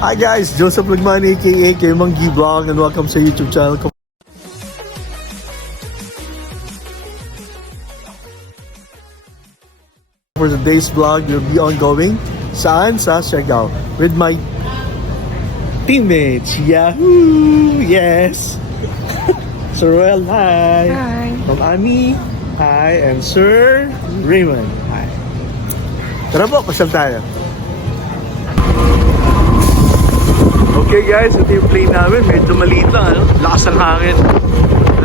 Hi guys, Joseph Lagmani aka kay Mang G Vlog and welcome sa YouTube channel ko. For today's vlog will be ongoing saan sa Siargao with my teammates. Yahoo! Yes! Sir Royal, hi! Hi. Ma'am Ami, hi! And Sir Raymond, hi! Tara po, pasal tayo. Okay guys, ito yung plane namin. Medyo maliit lang, ano? Lakas ng hangin.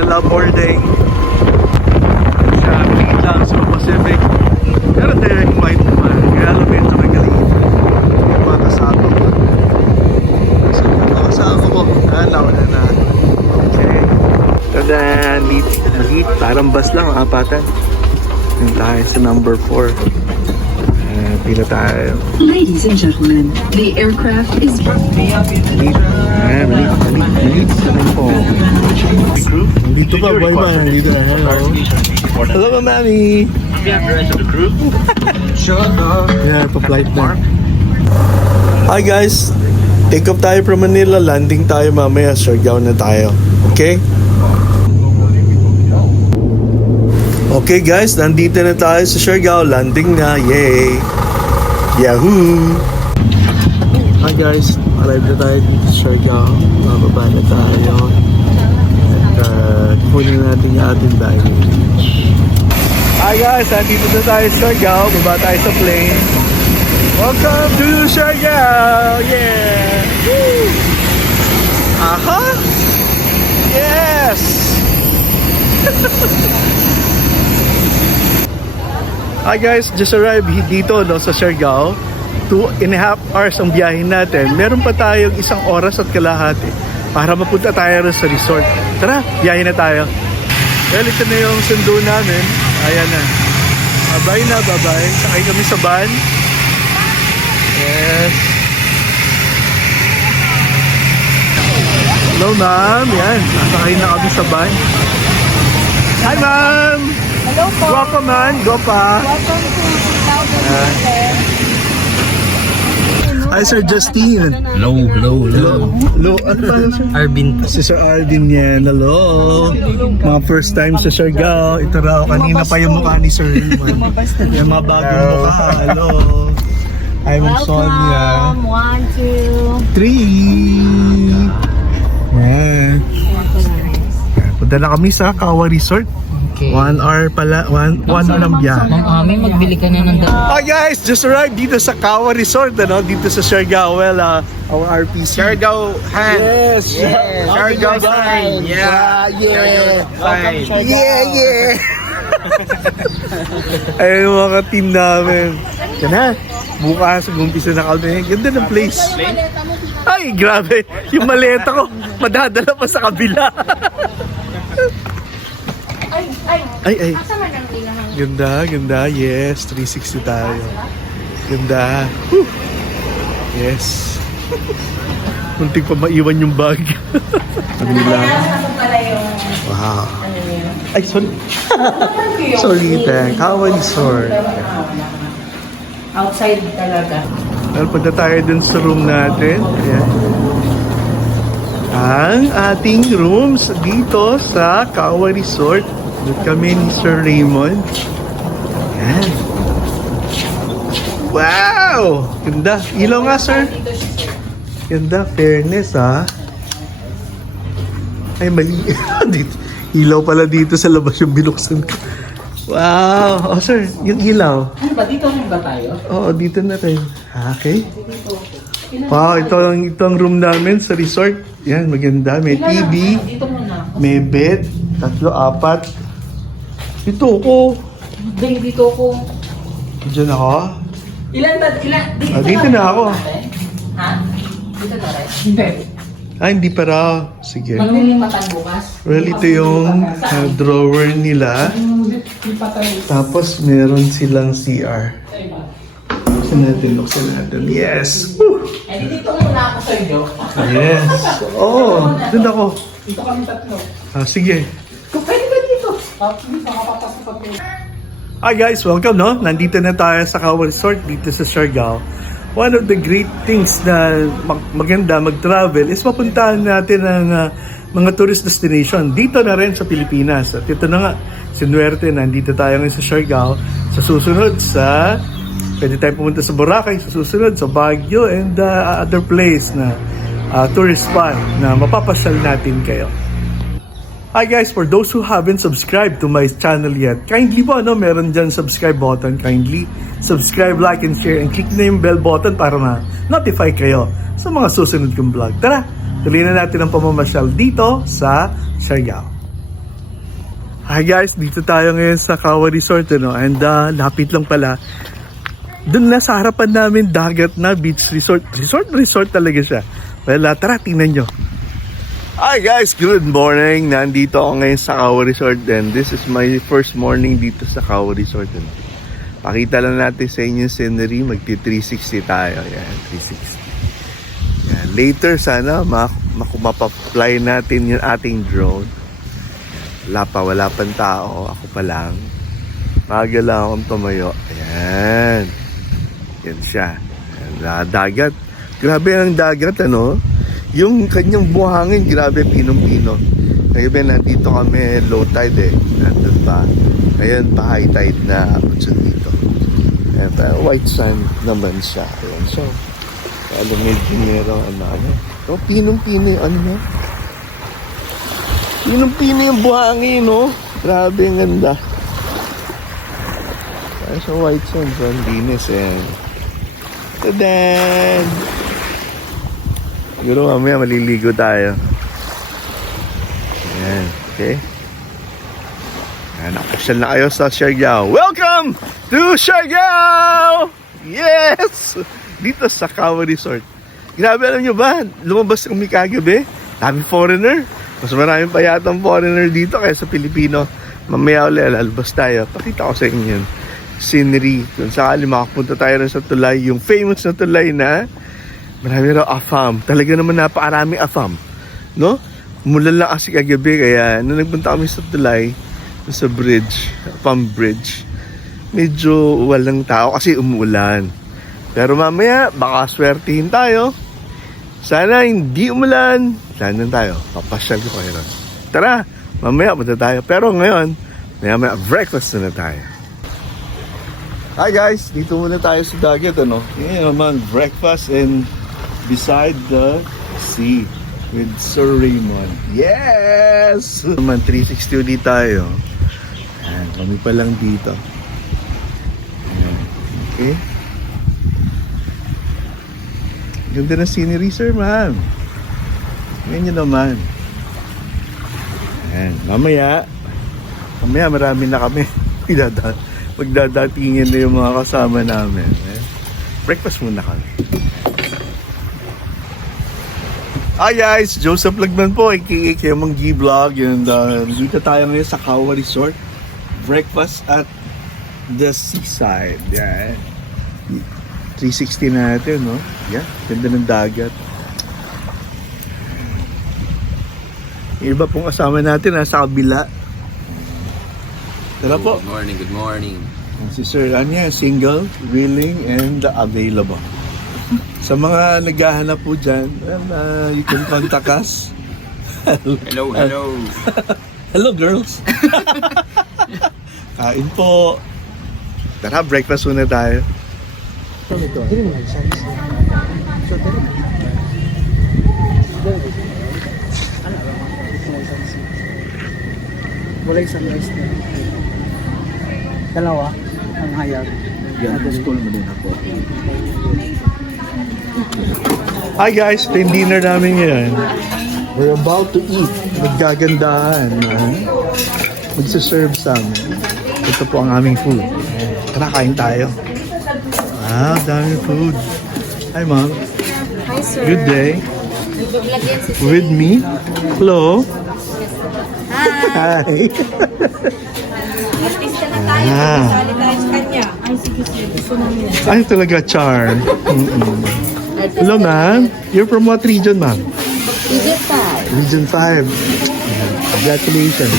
Nala boarding. Siya, maliit lang sa Pacific. Pero direct flight naman. Kaya alam medyo magaling. Yung mga kasama ko. So, yung mga kasama ko, nalaw na na. Okay. Tadan! Maliit. Maliit. Parang bus lang, apatan. Yung tayo sa number 4. Uh, pila tayo. Ladies and gentlemen, the aircraft is Maliit. Ah, maliit, maliit, maliit. Ganun po. Dito ka, boy ba? Dito na. Hello. Hello, mami. Yeah, pa-flight na. Hi guys. Take off tayo from Manila. Landing tayo mamaya. Siargao na tayo. Okay? Okay guys, nandito na tayo sa Siargao. Landing na. Yay! Yahoo! Hi guys, arrive na tayo dito sa Siargao. Mababa na tayo. At uh, kunin natin yung ating baggage. Hi guys, nandito na tayo sa Siargao. Baba tayo sa plane. Welcome to Siargao! Yeah! Woo! Aha! Yes! Hi guys, just arrived dito no, sa Siargao. Two and a half hours ang biyahe natin. Meron pa tayong isang oras at kalahati para mapunta tayo sa resort. Tara, biyahe na tayo. Well, ito na yung sundo namin. Ayan na. Bye na, bye-bye. Sakay kami sa van. Yes. Hello, ma'am. Yan, sasakay na kami sa van. Hi, ma'am. Hello po. Welcome, man. Go pa. Welcome to 2011. Hi, Sir Justine. Hello, hello, hello. Hello, ano pa sir? Arvin. Si Sir Alvin yan. Hello. Mga first time sa Siargao. Ito raw, kanina pa yung mukha ni Sir. Yung mga bagong mukha. Hello. Hi, Ma'am Sonia. Welcome. One, two. Three. Yan. Punta na kami sa Kawa Resort. Okay. One hour pala, one, one hour lang biyahe. Ma'am Ami, magbili ka na ng dalawa. Hi guys, just arrived dito sa Kawa Resort, ano, dito sa Siargao. Well, uh, our RPC. Siargao hand. Yes. Yeah. Siargao sign. Yeah. Yeah. Sign. Yeah, yeah. Ayun yung mga team namin. Yan na. Bukas, mag-umpisa na kami. Ganda ng place. Ay, grabe. Yung maleta ko, madadala pa sa kabila. Ay, ay. Ganda, ganda. Yes, 360 tayo. Ganda. Whew. Yes. Muntik pa maiwan yung bag. Pala yung Wow. ano? Ay, sorry. sorry, Teng. Kawan sword. Outside talaga. Well, punta tayo dun sa room natin. Ayan. Ang ating rooms dito sa Kawa Resort. Doon kami ni Sir Raymond. Ayan. Wow! Ganda. Ilaw nga, sir. Ganda. Fairness, ha? Ay, mali. dito. Ilaw pala dito sa labas yung binuksan ko. Wow! Oh, sir, yung ilaw. Ano ba, dito rin ba tayo? Oo, dito na tayo. Okay. Wow, ito ang, ito ang room namin sa resort. Yan, maganda. May TV, Dito muna. may bed, tatlo, apat. Ito ko. Ding, dito ko. Diyan ako. Ilan ba? Ilan? Ah, dito na ako. Ha? Dito na rin? Hindi. Ah, hindi pa raw. Sige. Manlilipatan bukas? Well, ito yung ah, drawer nila. Tapos, meron silang CR. Buksan natin, buksan natin. Yes! Woo! Eh, di dito muna ako sa inyo. Yes! Oo, oh, doon ako. Dito kami tatlo. Ah, sige. Kung pwede ba dito? Tapos dito, makapapasok pa Hi guys, welcome no. Nandito na tayo sa Kawa Resort dito sa Siargao. one of the great things na mag- maganda mag-travel is mapuntahan natin ang ah, mga tourist destination dito na rin sa Pilipinas. At ito na nga, sinuwerte, nandito tayo ngayon sa Siargao. Sa susunod sa, pwede tayo pumunta sa Boracay, sa susunod sa Baguio and ah, other place na ah, tourist spot na mapapasyal natin kayo. Hi guys, for those who haven't subscribed to my channel yet, kindly po ano, meron dyan subscribe button, kindly subscribe, like, and share, and click na yung bell button para ma-notify kayo sa mga susunod kong vlog. Tara, tuloy na natin ang pamamasyal dito sa Siargao. Hi guys, dito tayo ngayon sa Kawa Resort, ano, and uh, lapit lang pala. Doon na sa harapan namin dagat na beach resort. Resort, resort talaga siya. Well, uh, tara, tingnan nyo. Hi guys, good morning. Nandito ako ngayon sa Kawa Resort and this is my first morning dito sa Kawa Resort. Ano. Pakita lang natin sa inyo yung scenery, magti 360 tayo. Yan, 360. Yan. Later sana mak makumapaply natin yung ating drone. Wala pa, wala pang tao. Ako pa lang. Maga lang akong tumayo. Ayan. Yan siya. Yan, ah, dagat. Grabe ang dagat, ano? Yung kanyang buhangin, grabe, pinong-pino. Ngayon, nandito kami, low tide eh. Nandun pa. Ngayon, pa high tide na abot dito. Ayan, pero white sand naman siya. Ayan, so, alam medyo meron, ano, ano. Oh, pinong-pino yung ano. Pinong-pino yung buhangin, no? Grabe, ang ganda. Ayan, so white sand, so, ang linis, ayan. Tadan! Siguro mamaya maliligo tayo. Ayan, okay. Ayan, nakapasyal na kayo sa Siargao. Welcome to Siargao! Yes! Dito sa Kawa Resort. Grabe, alam nyo ba? Lumabas kami kagabi. Dami foreigner. Mas marami pa yata ang foreigner dito kaysa sa Pilipino. Mamaya ulit, lalabas tayo. Pakita ko sa inyo yun. Scenery. Kung sakali makapunta tayo rin sa tulay. Yung famous na tulay na Marami raw afam. Talaga naman napakaraming afam. No? Mulan lang kasi kagabi kaya nung nagpunta kami sa tulay, sa bridge, afam bridge, medyo walang tao kasi umuulan. Pero mamaya, baka swertihin tayo. Sana hindi umulan. Sana tayo. Papasyal ko kayo ron. Tara, mamaya punta tayo. Pero ngayon, maya maya breakfast na tayo. Hi guys, dito muna tayo sa dagat ano. Yan naman, breakfast and beside the sea with Sir Raymond. Yes! Naman 360 ulit tayo. Ayan, kami pa lang dito. Ayan, Okay. Ganda na scenery, sir, ma'am. Nyo naman. Ayan, mamaya, mamaya marami na kami. Magdada- Magdadatingin na yung mga kasama namin. Ayan. Breakfast muna kami. Hi guys, Joseph Lagman po, aka Kemang G Vlog and uh, dito tayo ngayon sa Kawa Resort. Breakfast at the seaside. Yan. 360 natin, no? Yan, ganda ng dagat. Yung iba pong kasama natin nasa kabila. Tara po. Good morning, good morning. Si Sir Anya, single, willing, and available. Sa mga naghahanap po dyan, well, uh, you can contact us. Hello, hello. Hello, girls! Kain po. Tara, breakfast muna tayo. Wala yung sunrise na. Dalawa, ang hayag. Yan, school mo din ako. Hi guys, ito yung dinner namin ngayon. We're about to eat. Naggagandahan. Uh, magsaserve sa amin. Ito po ang aming food. Tara, kain tayo. Wow, daming food. Hi ma'am. Hi, sir. Good day. With me. Hello. Hi. Hi. Artista na tayo. Ah. Kasali tayo sa kanya. Sige, sige. Ay, talaga char. Mm-mm. Hello ma'am. You're from what region ma'am? Sige, tayo. Region 5. Ayan. Congratulations.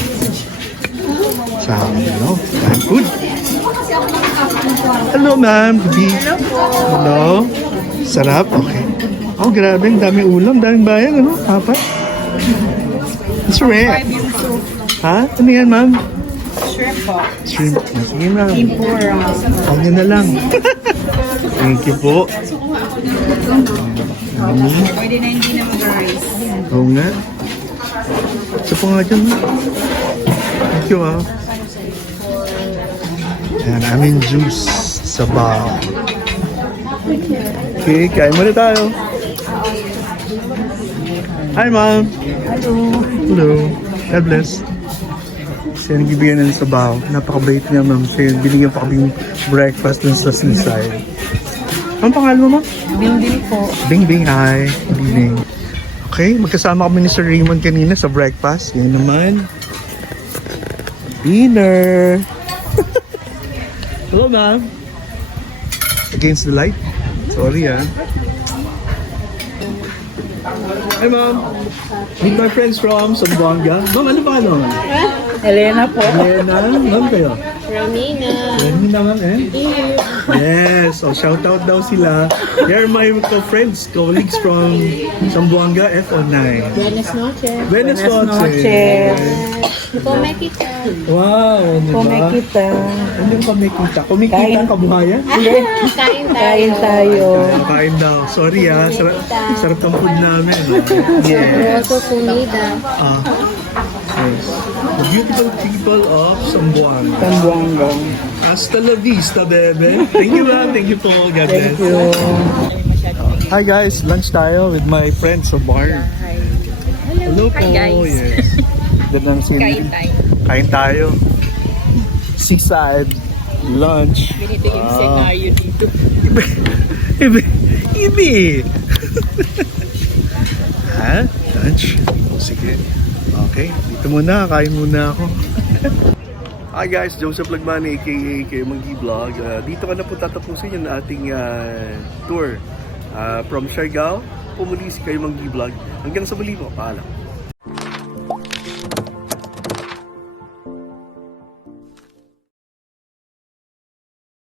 Sa ano? Fine food. Hello, ma'am. Hello po. Hello. Sarap? Okay. Oh, grabe. Ang daming ulam. Daming bayan, ano? Apat? It's rare. Ha? Ano yan, ma'am? Shrimp po. Shrimp. Sige na. Tempura. Huwag niyo na lang. Thank you po. Pwede na hindi na mag-rice. Oo nga. Isa pa nga dyan. ha? Thank you, ah. Ayan, aming juice sa bao. Okay, kain muna tayo. Hi, ma'am. Hello. Hello. God bless. Siya nagbibigyan ng sabaw. Napakabait niya, ma'am. Siya binigyan pa kami breakfast dun sa seaside. Ang pangalan mo, ma'am? Bing-bing po. Bing Bing, hi. Good evening. Okay, magkasama kami ni Sir Raymond kanina sa breakfast. Yan naman. Dinner. Hello, ma'am. Against the light. Sorry, ah. Hi, ma'am. Meet my friends from Zamboanga. Ma'am, ano pa ano? Elena po. Elena, ma'am kayo? Romina. Pwede naman eh. Yes, so shout out daw sila. They're my co-friends, colleagues from Zamboanga F09. Buenas noches. Buenas noches. noches. Come kita. Wow, di ba? Kumikita. Ano yung kumikita? Kumikita Kain. ang kabuhayan? Kain tayo. Kain tayo. Kain daw. Sorry ah, sarap, sarap ng food namin. ah. Yes. Comida. Ah. Yes. The beautiful people of Zamboanga. Tambuanga. Hasta la vista, bebe. Thank you, ma'am. Thank you po. God bless. Thank you. Hi guys, lunch tayo with my friends sa bar. Hello po. Yes. Ganda ng scene. Kain tayo. Kain tayo. Seaside lunch. Ganito yung scenario dito. Ibi. Ibi. ha? Lunch? Sige. Okay. Dito muna. Kain muna ako. Hi guys, Joseph Lagmani aka aka Manggi Vlog. Uh, dito ka na po tatapusin yung ating uh, tour uh, from Siargao. Pumuli si kayo Manggi Vlog. Hanggang sa muli po. Paalam.